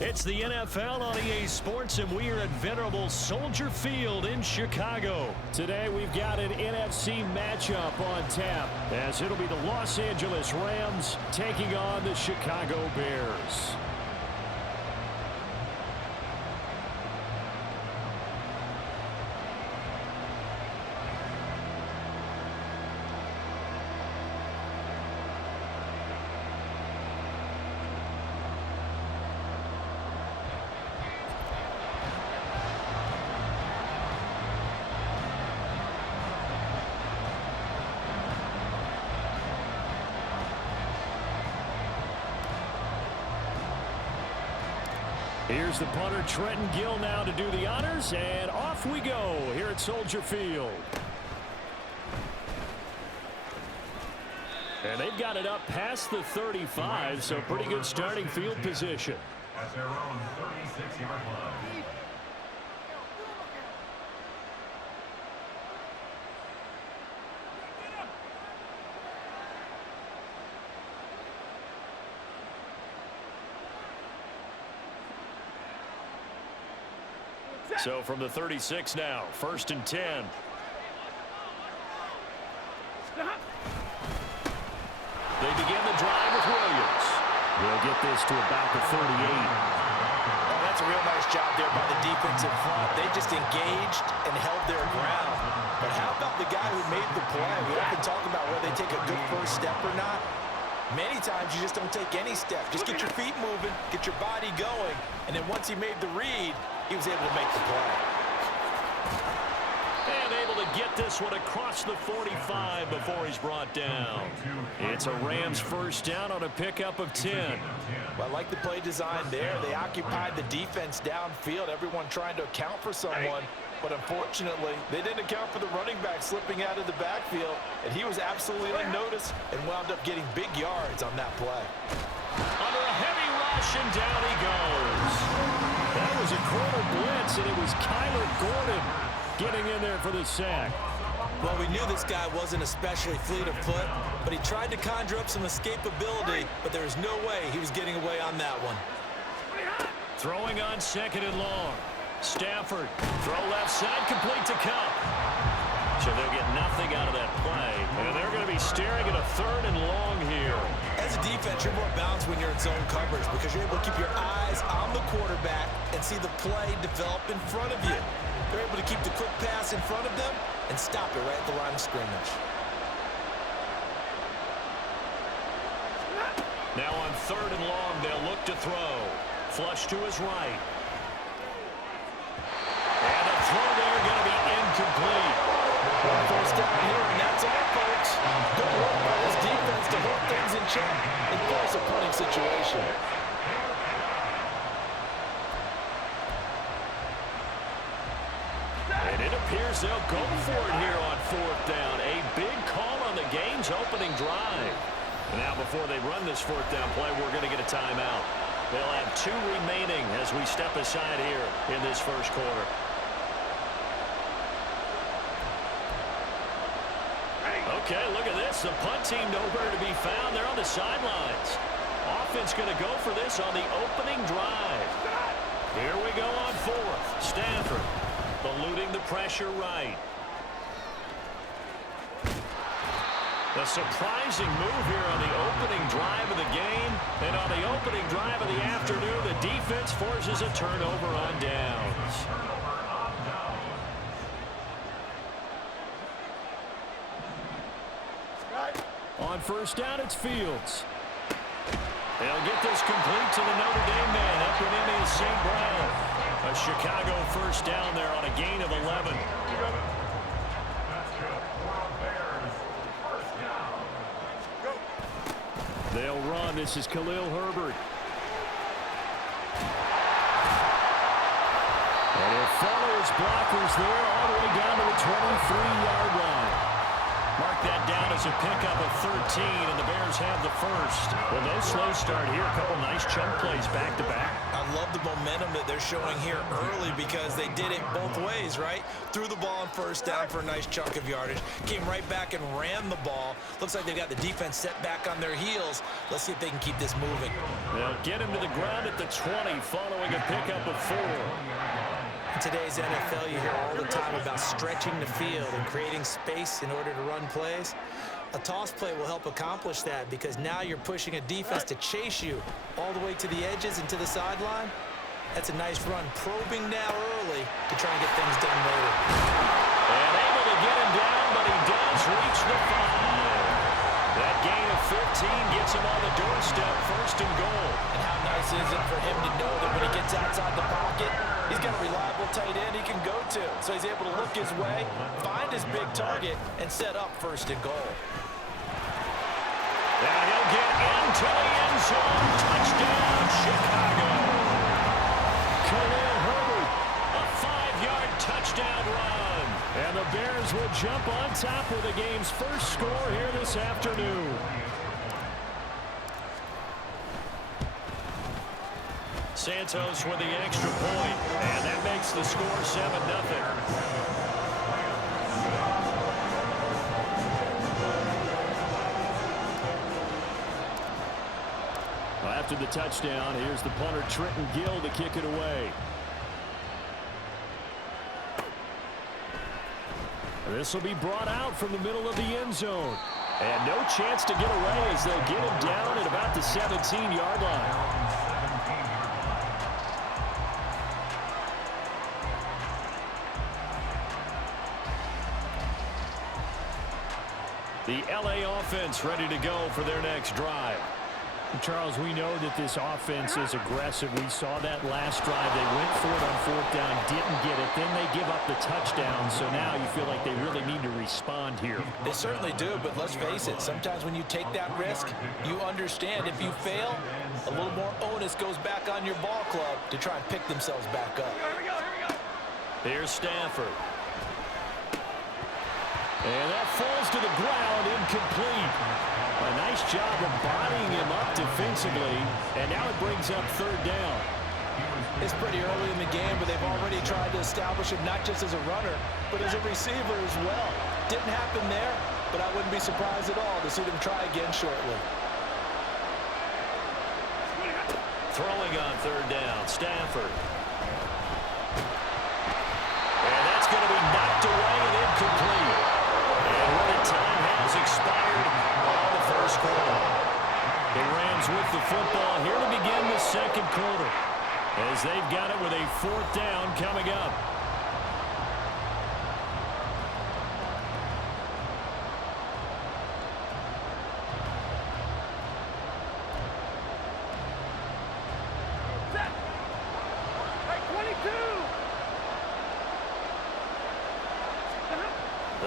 It's the NFL on EA Sports, and we are at venerable Soldier Field in Chicago. Today, we've got an NFC matchup on tap, as it'll be the Los Angeles Rams taking on the Chicago Bears. Here's the punter, Trenton Gill, now to do the honors, and off we go here at Soldier Field. And they've got it up past the 35, so pretty good starting field position. At their own 36-yard line. So from the 36 now, 1st and 10. They begin the drive with Williams. They'll get this to about the 38. Oh, that's a real nice job there by the defensive front. They just engaged and held their ground. But how about the guy who made the play? We often talk about whether they take a good first step or not. Many times you just don't take any step. Just get your feet moving, get your body going, and then once he made the read, he was able to make the play. And able to get this one across the 45 before he's brought down. It's a Rams first down on a pickup of 10. Well, I like the play design there. They occupied the defense downfield, everyone trying to account for someone. But unfortunately, they didn't account for the running back slipping out of the backfield, and he was absolutely unnoticed and wound up getting big yards on that play. Under a heavy rush, and down he goes. That was a quarter blitz, and it was Kyler Gordon getting in there for the sack. Well, we knew this guy wasn't especially fleet of foot, but he tried to conjure up some escapability, but there was no way he was getting away on that one. Throwing on 2nd and long. Stafford, throw left side, complete to Cup. So they'll get nothing out of that play, and they're going to be staring at a 3rd and long here. As a defense, you're more balanced when you're in zone coverage because you're able to keep your eyes on the quarterback and see the play develop in front of you. They're able to keep the quick pass in front of them and stop it right at the line of scrimmage. Now on 3rd and long, they'll look to throw. Flush to his right. And the throw there going to be incomplete. First down here, and that's all, folks. Good work by this defense to hold things in check and force a punting situation. And it appears they'll go for it here on 4th down. A big call on the game's opening drive. Now before they run this 4th down play, we're going to get a timeout. They'll have 2 remaining as we step aside here in this first quarter. Okay, look at this. The punt team nowhere to be found. They're on the sidelines. Offense going to go for this on the opening drive. Here we go on 4th. Stafford eluding the pressure right. A surprising move here on the opening drive of the game. And on the opening drive of the afternoon, the defense forces a turnover on downs. On 1st down, it's Fields. They'll get this complete to the Notre Dame man up and in is St. Brown. A Chicago first down there on a gain of 11. They'll run. This is Khalil Herbert. And he'll follow his blockers there all the way down to the 23-yard line. Mark that down as a pickup of 13, and the Bears have the first. Well, no slow start here. A couple nice chunk plays back-to-back. I love the momentum that they're showing here early because they did it both ways, right? Threw the ball on first down for a nice chunk of yardage. Came right back and ran the ball. Looks like they've got the defense set back on their heels. Let's see if they can keep this moving. They'll get him to the ground at the 20 following a pickup of 4. In today's NFL, you hear all the time about stretching the field and creating space in order to run plays. A toss play will help accomplish that because now you're pushing a defense to chase you all the way to the edges and to the sideline. That's a nice run, probing now early to try and get things done later. And able to get him down, but he does reach the 5. That gain of 15 gets him on the doorstep, first and goal. And how nice is it for him to know that when he gets outside the pocket, he's got a reliable tight end he can go to. So he's able to look his way, find his big target, and set up first and goal. And he'll get into the end zone. Touchdown, Chicago. Khalil Herbert, a 5-yard touchdown run. And the Bears will jump on top with the game's first score here this afternoon. Santos with the extra point, and that makes the score 7-0. After the touchdown, here's the punter Trenton Gill to kick it away. This will be brought out from the middle of the end zone. And no chance to get away as they'll get him down at about the 17-yard line. The LA offense ready to go for their next drive. Charles, we know that this offense is aggressive. We saw that last drive. They went for it on 4th down, didn't get it. Then they give up the touchdown. So now you feel like they really need to respond here. They certainly do, but let's face it. Sometimes when you take that risk, you understand if you fail, a little more onus goes back on your ball club to try and pick themselves back up. Here's Stafford. And that falls to the ground, incomplete. A nice job of bodying him up defensively, and now it brings up 3rd down. It's pretty early in the game, but they've already tried to establish him not just as a runner, but as a receiver as well. Didn't happen there, but I wouldn't be surprised at all to see them try again shortly. Throwing on 3rd down, Stafford. And that's going to be knocked away and incomplete. And when the time has expired on the first quarter. The Rams with the football here to begin the second quarter as they've got it with a 4th down coming up.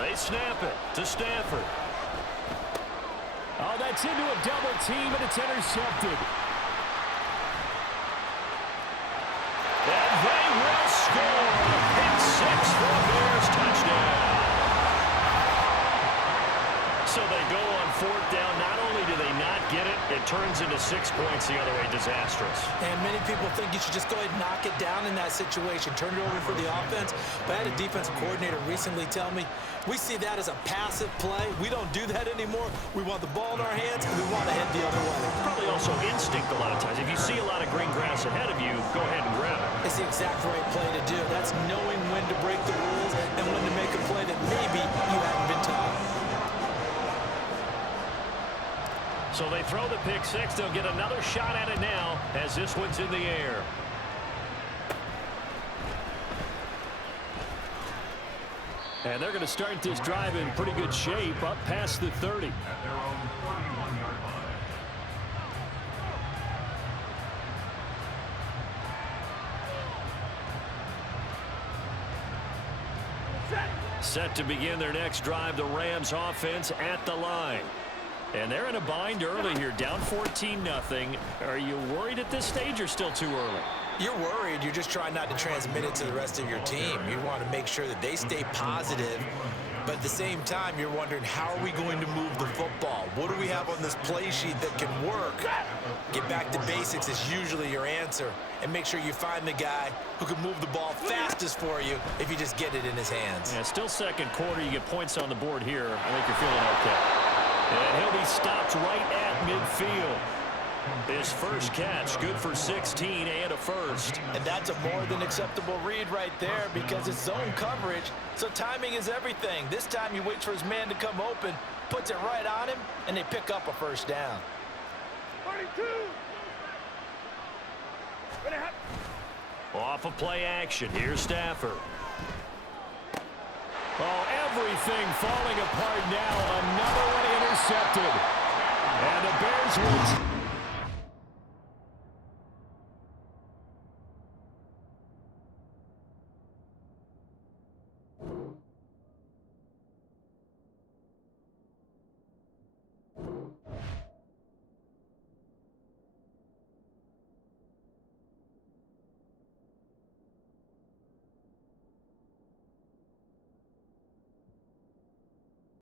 They snap it to Stafford. Oh, that's into a double team, and it's intercepted. And they will score. Pick 6 for the Bears, touchdown. So they go on 4th down. Not only do they not get it, it turns into 6 points the other way. Disastrous. And many people think you should just go ahead and knock it down in that situation. Turn it over for the offense. But I had a defensive coordinator recently tell me, we see that as a passive play. We don't do that anymore. We want the ball in our hands, and we want to head the other way. Probably also instinct a lot of times. If you see a lot of green grass ahead of you, go ahead and grab it. It's the exact right play to do. That's knowing when to break the rules and when to make a play that maybe you haven't been taught. So they throw the pick 6. They'll get another shot at it now as this one's in the air. And they're going to start this drive in pretty good shape up past the 30. At their own 31-yard line. Set to begin their next drive, the Rams offense at the line. And they're in a bind early here, down 14-0. Are you worried at this stage or still too early? You're worried. You're just trying not to transmit it to the rest of your team. You want to make sure that they stay positive But at the same time, you're wondering, how are we going to move the football? What do we have on this play sheet that can work? Get back to basics is usually your answer. And make sure you find the guy who can move the ball fastest for you if you just get it in his hands. Yeah, still second quarter. You get points on the board here. I think you're feeling okay. And he'll be stopped right at midfield. His first catch, good for 16 and a first. And that's a more than acceptable read right there because it's zone coverage, so timing is everything. This time he waits for his man to come open, puts it right on him, and they pick up a first down. 32. Off of play action, here's Stafford. Oh, everything falling apart now. Another one intercepted. And the Bears will...